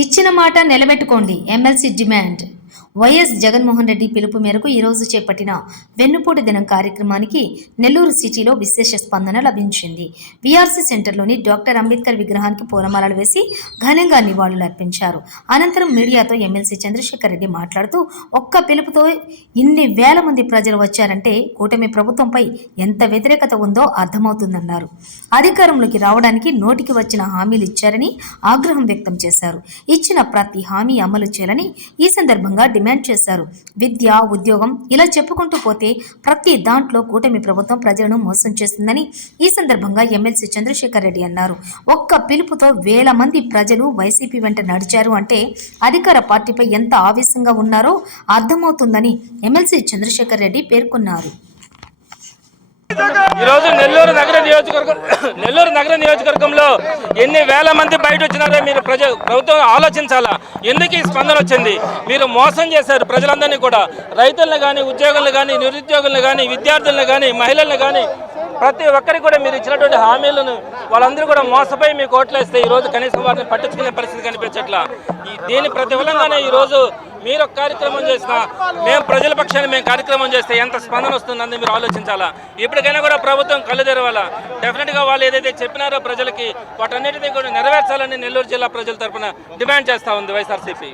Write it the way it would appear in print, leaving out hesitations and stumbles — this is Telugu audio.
ఇచ్చిన మాట నిలబెట్టుకోండి MLC demand. YS Jaganmohan Reddy పిలుపు మేరకు ఈరోజు చేపట్టిన వెన్నుపోటు దినం కార్యక్రమానికి నెల్లూరు సిటీలో విశేష స్పందన లభించింది. వీఆర్సీ సెంటర్లోని డాక్టర్ అంబేద్కర్ విగ్రహానికి పూలమాలలు వేసి ఘనంగా నివాళులు అర్పించారు. అనంతరం మీడియాతో ఎమ్మెల్సీ చంద్రశేఖర్ రెడ్డి మాట్లాడుతూ, ఒక్క పిలుపుతో ఇన్ని వేల మంది ప్రజలు వచ్చారంటే కూటమి ప్రభుత్వంపై ఎంత వ్యతిరేకత ఉందో అర్థమవుతుందన్నారు. అధికారంలోకి రావడానికి నోటికి వచ్చిన హామీలు ఇచ్చారని ఆగ్రహం వ్యక్తం చేశారు. ఇచ్చిన ప్రతి హామీ అమలు చేయాలని ఈ సందర్భంగా డిమాండ్ చేశారు. విద్య, ఉద్యోగం ఇలా చెప్పుకుంటూ పోతే ప్రతి దాంట్లో కూటమి ప్రభుత్వం ప్రజలను మోసం చేస్తుందని ఈ సందర్భంగా ఎమ్మెల్సీ చంద్రశేఖర్ రెడ్డి అన్నారు. ఒక్క పిలుపుతో వేల మంది ప్రజలు వైసీపీ వెంట నడిచారు అంటే అధికార పార్టీపై ఎంత ఆవేశంగా ఉన్నారో అర్థమవుతుందని ఎమ్మెల్సీ చంద్రశేఖర్ రెడ్డి పేర్కొన్నారు. ఈరోజు నెల్లూరు నగర నియోజకవర్గంలో ఎన్ని వేల మంది బయట వచ్చినారో మీరు ప్రభుత్వం ఆలోచించాలా. ఎందుకు ఈ స్పందన వచ్చింది? మీరు మోసం చేశారు ప్రజలందరినీ కూడా, రైతులను కానీ, ఉద్యోగులను కానీ, నిరుద్యోగులను కానీ, విద్యార్థులను కానీ, మహిళలను కానీ, ప్రతి ఒక్కరికి కూడా మీరు ఇచ్చినటువంటి హామీలను వాళ్ళందరూ కూడా మోసపోయి మీకు ఓట్లేస్తే ఈరోజు కనీసం వారిని పట్టించుకునే పరిస్థితి కనిపించట్లా. దీని ప్రతిఫలంగానే ఈరోజు మీరు ఒక కార్యక్రమం చేసినా, మేము ప్రజల పక్షాన్ని మేము కార్యక్రమం చేస్తే ఎంత స్పందన వస్తుందని మీరు ఆలోచించాలా. ఇప్పటికైనా కూడా ప్రభుత్వం కళ్ళు తెరవాలా. డెఫినెట్గా వాళ్ళు ఏదైతే చెప్పినారో ప్రజలకి వాటన్నిటినీ కూడా నెరవేర్చాలని నెల్లూరు జిల్లా ప్రజల తరఫున డిమాండ్ చేస్తూ ఉంది వైఎస్ఆర్సీపీ.